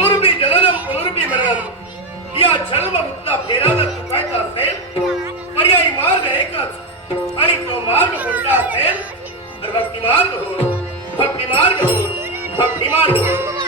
समरूपी जननम पुनरूपी मरणम या जन्म मुक्ता फेरा जर चुकायचा असेल पर्यायी मार्ग एकच आणि तो मार्ग कोणता असेल तर भक्ती मार्ग हो भक्ती मार्ग हो भक्ती मार्ग हो